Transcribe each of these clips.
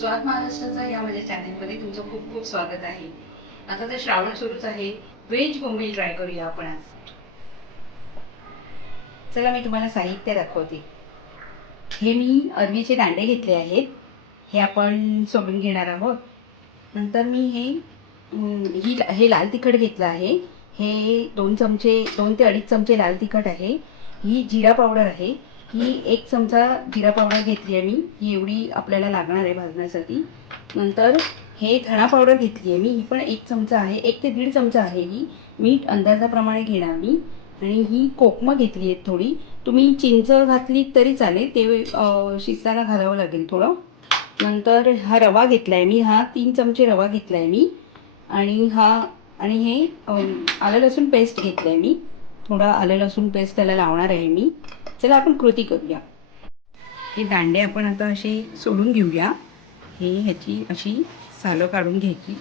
स्वाद महाराष्ट्राचा या माझ्या चॅनलमध्ये तुमचं खूप खूप स्वागत आहे. आता तर श्रावण सुरूच आहे व्हेज बोंबील ट्राय करूया आपण आज. चला मी तुम्हाला साहित्य दाखवते. हे मी अरवीचे दांडे घेतले आहेत. हे आपण सोडून घेणार आहोत. नंतर मी हे ही हे लाल तिखट घेतलं आहे. हे दोन चमचे दोन ते अडीच चमचे लाल तिखट आहे. ही जिरा पावडर आहे. ही एक चमचा जिरा पावडर घेतली आहे मी. ही एवढी आपल्याला लागणार आहे भाजण्यासाठी. नंतर हे धणा पावडर घेतली आहे मी. ही पण एक चमचा आहे. एक ते दीड चमचा आहे ही. मीठ अंदाजाप्रमाणे घेणार मी. आणि ही कोकमं घेतली आहेत थोडी. तुम्ही चिंच घातली तरी चालेल. ते शिजताना घालावं लागेल थोडं. नंतर हा रवा घेतला आहे मी. हा तीन चमचे रवा घेतला आहे मी. आणि हा आणि हे आलं लसूण पेस्ट घेतलं आहे मी. थोडा आलं लसूण पेस्ट त्याला लावणार आहे मी. चला आपण कृती करूया. हे दांडे आपण आता असे सोडून घेऊया. हे ह्याची अशी सालं काढून घ्यायची.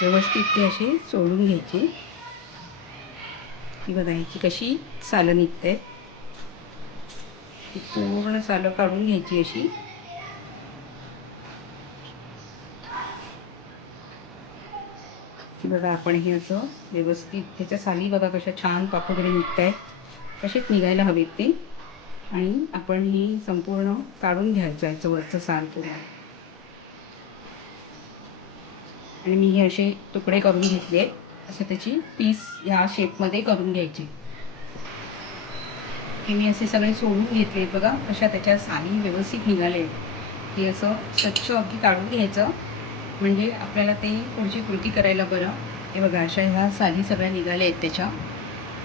व्यवस्थित ते असे सोडून घ्यायचे. ही बघा ह्याची कशी सालं निघते पूर्ण सालं काढून घ्यायची अशी. बघा आपण हे असं व्यवस्थित त्याच्या साली बघा कशा छान पापडे निघत आहेत तसेच निघायला हवेत ते. आणि आपण ही संपूर्ण काढून घ्यायचं याचं वरचं साल पूर्ण. आणि मी हे असे तुकडे करून घेतले असं त्याची पीस ह्या शेपमध्ये करून घ्यायची. हे मी असे सगळे सोडून घेतले बघा. अशा त्याच्या साली व्यवस्थित निघाले हे असं स्वच्छ अगदी काढून घ्यायचं. म्हणजे आपल्याला ते पुढची कृती करायला बरं. हे बघा अशा ह्या साली सगळ्या निघाल्या आहेत त्याच्या.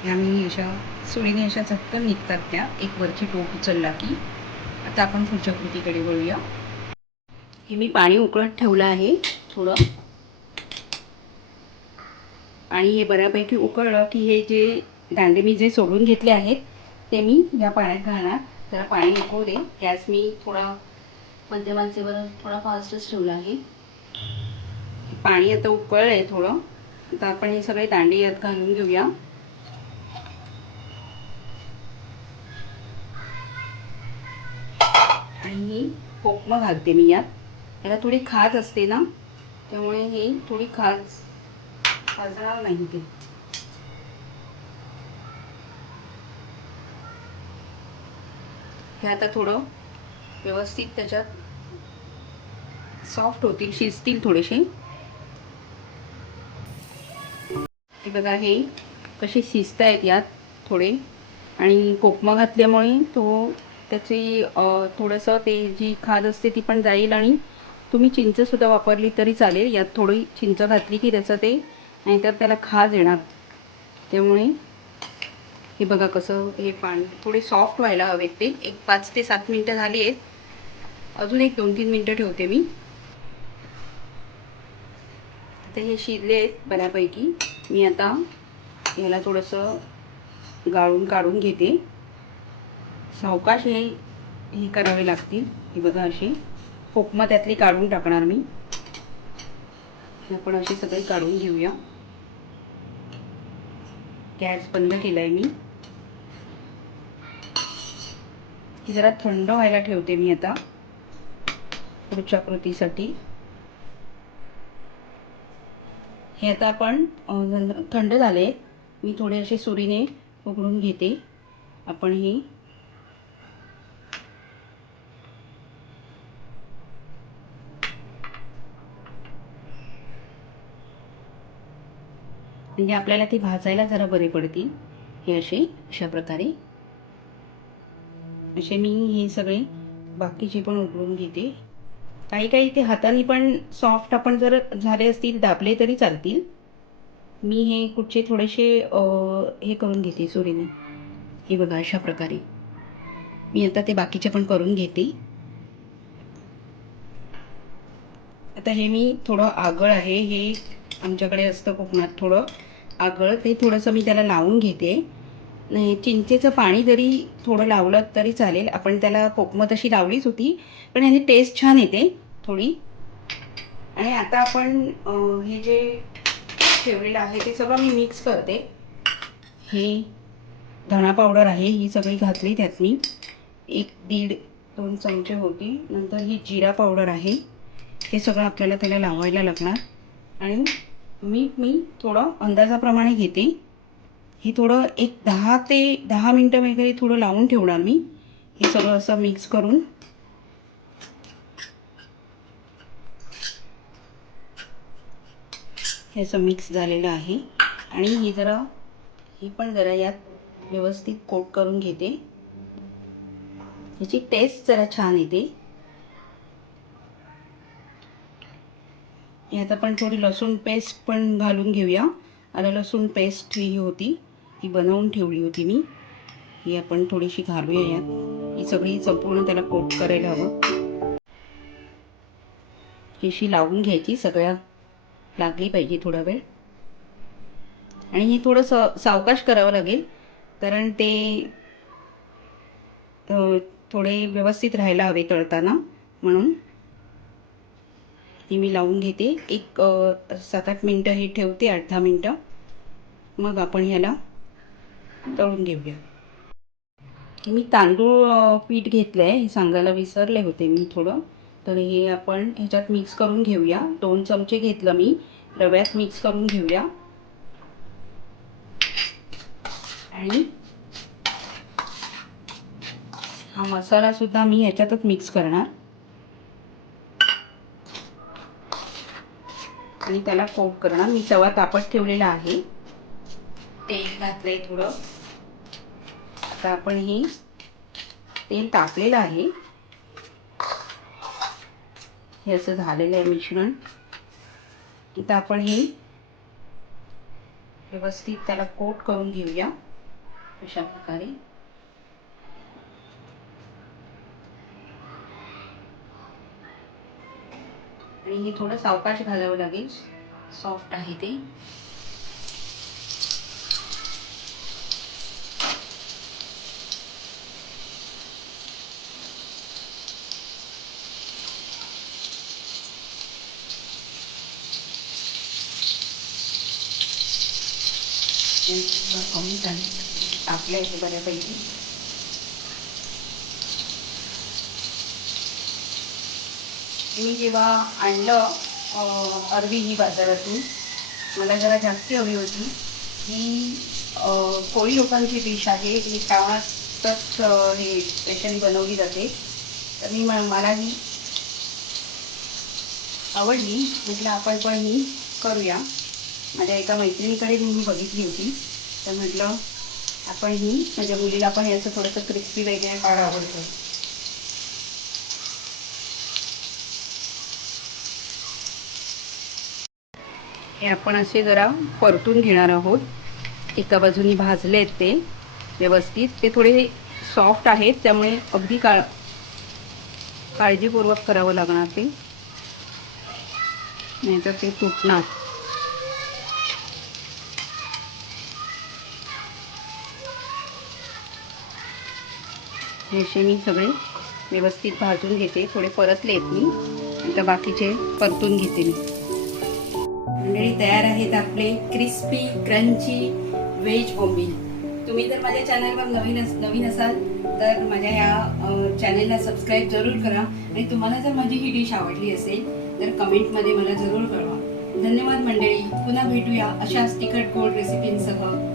ह्या मी अशा सुडीने अशा चटकन निघतात त्या. एक वरची टोप उचलला की आता आपण पुढच्या कृतीकडे वळूया. हे मी पाणी उकळत ठेवलं आहे थोडं. आणि हे बऱ्यापैकी उकळलं की हे जे दांडे मी जे सोडून घेतले आहेत ते मी या पाण्यात घालणार. जरा पाणी उकळू दे. गॅस मी थोडा मध्यमांचेवर थोडा फास्टच ठेवला आहे. पाणी आता उकळलं आहे थोडं. आता आपण हे सगळे दांडी यात घालून घेऊया. आणि ही कोकमं घालते मी यात. याला थोडी खाज असते ना त्यामुळे ही थोडी खाज खाजणार नाही ते. हे आता थोडं व्यवस्थित त्याच्यात सॉफ्ट होतील शिजतील थोडेसे. हे बघा हे कसे शिजत आहेत यात थोडे. आणि कोकमा घातल्यामुळे तो त्याची थोडंसं ते जी खाद असते ती पण जाईल आणि तुम्ही चिंचसुद्धा वापरली तरी चालेल. यात थोडी चिंच घातली की त्याचं ते नाहीतर त्याला खाज येणार. त्यामुळे हे बघा कसं हे पाणी थोडे सॉफ्ट व्हायला हवेत ते. एक पाच ते सात मिनटं झाली आहेत. अजून एक दोन तीन मिनटं ठेवते मी. आता हे शिजले आहेत बऱ्यापैकी. मी आता याला थोडंसं गाळून काढून घेते. सावकाश हे हे करावे लागतील. हे बघा असे. फोकमा त्यातली काढून टाकणार मी. आपण अशी सगळी काढून घेऊया. गॅस बंद केला आहे मी. ही जरा थंड व्हायला ठेवते मी आता. पुढच्या कृतीसाठी. हे आता आपण थंड झाले. मी थोडे असे सुरीने उघडून घेते. आपण ही म्हणजे आपल्याला ते भाजायला जरा बरे पडतील. हे असे अशा प्रकारे. असे मी हे सगळे बाकीचे पण उघडून घेते. काही काही ते हाताने पण सॉफ्ट आपण जर झाले असतील दाबले तरी चालतील. मी हे कुठचे थोडेसे हे करून घेते सुरीने. हे बघा अशा प्रकारे. मी आता ते बाकीचे पण करून घेते. आता हे मी थोडं आगळ आहे. हे आमच्याकडे असतं कोकणात थोडं आगळ. ते थोडंसं मी त्याला लावून घेते. नाही चिंचेचं पाणी जरी थोडं लावलं तरी चालेल. आपण त्याला कोकमं तशी लावलीच होती. पण ह्याची टेस्ट छान येते थोडी. आणि आता आपण हे जे ठेवलेलं आहे ते सगळं मी मिक्स करते. हे धणा पावडर आहे ही सगळी घातली त्यात मी. एक दीड दोन चमचे होती. नंतर ही जिरा पावडर आहे. हे सगळं आपल्याला त्याला लावायला लागणार. आणि मीठ मी थोडं अंदाजाप्रमाणे घेते. हे थोडं एक दहा ते दहा मिनटं वगैरे थोडं लावून ठेवणार मी. हे सगळं असं मिक्स करून. हे असं मिक्स झालेलं आहे. आणि ही जरा ही पण जरा यात व्यवस्थित कोट करून घेते. याची टेस्ट जरा छान येते. याचा पण थोडी लसूण पेस्ट पण घालून घेऊया. आणि लसूण पेस्ट ही होती. ती बनवून ठेवली होती मी. ही आपण थोडीशी घालूया यात. ही सगळी संपूर्ण त्याला कोट करायला हवं. हिशी लावून घ्यायची सगळ्या लागली पाहिजे थोडा वेळ. आणि हे थोडं स सावकाश करावं लागेल कारण ते थोडे व्यवस्थित राहायला हवे तळताना. म्हणून ती मी लावून घेते. एक सात आठ मिनटं हे ठेवते आठ दहा मिनटं. मग आपण ह्याला तळून घेऊया. मी तांदूळ पीठ घेतलं आहे हे सांगायला विसरले होते मी थोडं. तर हे आपण ह्याच्यात मिक्स करून घेऊया. दोन चमचे घेतलं मी. रव्यात मिक्स करून घेऊया. आणि हा मसाला सुद्धा मी ह्याच्यातच मिक्स करणार. आणि त्याला कोट करणार. मी तवा तापत ठेवलेला आहे. तेल घातलंय थोडं. आता आपण हे तेल तापलेलं आहे. हे असं झालेलं आहे मिश्रण. आता आपण हे व्यवस्थित त्याला कोट करून घेऊया अशा प्रकारे. आणि हे थोडं सावकाश घालावं लागेल. सॉफ्ट आहे ते. झाले आपल्या इथे बऱ्यापैकी मी जेव्हा आणलं अरवी ही बाजारातून मला जरा जास्ती हवी होती. ही कोळी लोकांची डिश आहे. ही कामातच हे ही स्पेशली बनवली जाते. तर मी मला ही आवडली. म्हटलं आपण पण ही करूया. माझ्या एका मैत्रिणीकडे मी बघितली होती. तर म्हटलं आपण ही माझ्या मुलीला पण याचं थोडंसं क्रिस्पी वगैरे फार आवडतं. हे आपण असे जरा परतून घेणार आहोत. एका बाजूनी भाजले आहेत ते व्यवस्थित. ते थोडे सॉफ्ट आहेत त्यामुळे अगदी काळ काळजीपूर्वक करावं लागणार ते. नाहीतर ते तुटणार. हे असे मी सगळे व्यवस्थित भाजून घेते. थोडे परतले मी. आता बाकीचे परतून घेते मी. मंडळी तयार आहेत आपले क्रिस्पी क्रंची व्हेज बोंबील तुम्ही जर माझ्या चॅनलवर नवीन अस नवीन असाल तर माझ्या या चॅनलला सबस्क्राईब जरूर करा. आणि तुम्हाला जर माझी ही डिश आवडली असेल तर कमेंटमध्ये मला जरूर कळवा. धन्यवाद मंडळी. पुन्हा भेटूया अशाच तिखट गोड रेसिपींसह